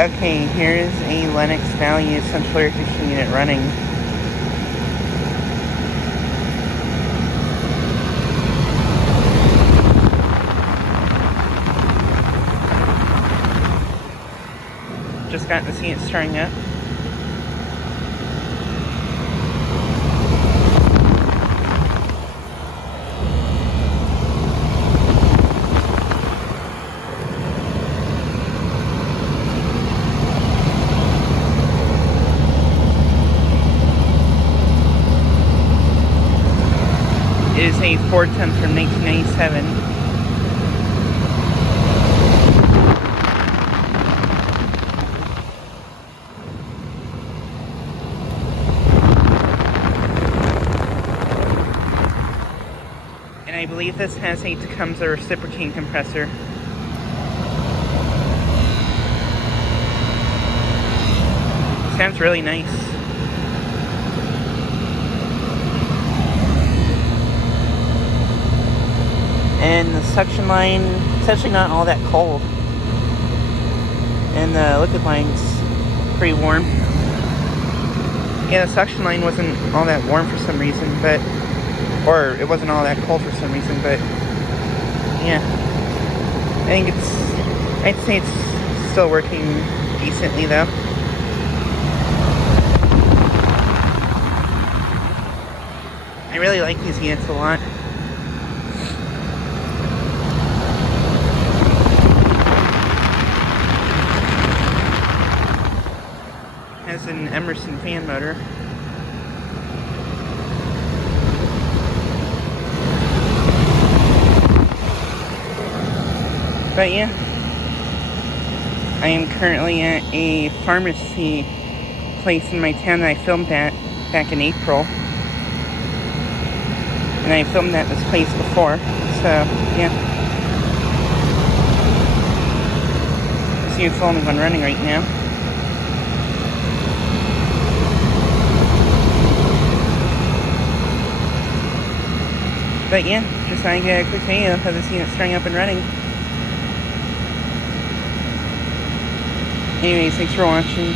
Okay, here's a Lennox Value central air conditioning unit running. Just got to see it starting up. It is a 410 from 1997. And I believe this comes a reciprocating compressor. Sounds really nice. And the suction line, it's actually not all that cold. And the liquid line's pretty warm. Yeah, the suction line wasn't all that warm for some reason, or it wasn't all that cold for some reason, but yeah. I'd say it's still working decently though. I really like these units a lot. Has an Emerson fan motor. But yeah, I am currently at a pharmacy place in my town that I filmed at back in April. And I filmed at this place before, so yeah. See it's the only one running right now. But yeah, just thought I'd get a quick video of this unit starting up and running. Anyways, thanks for watching.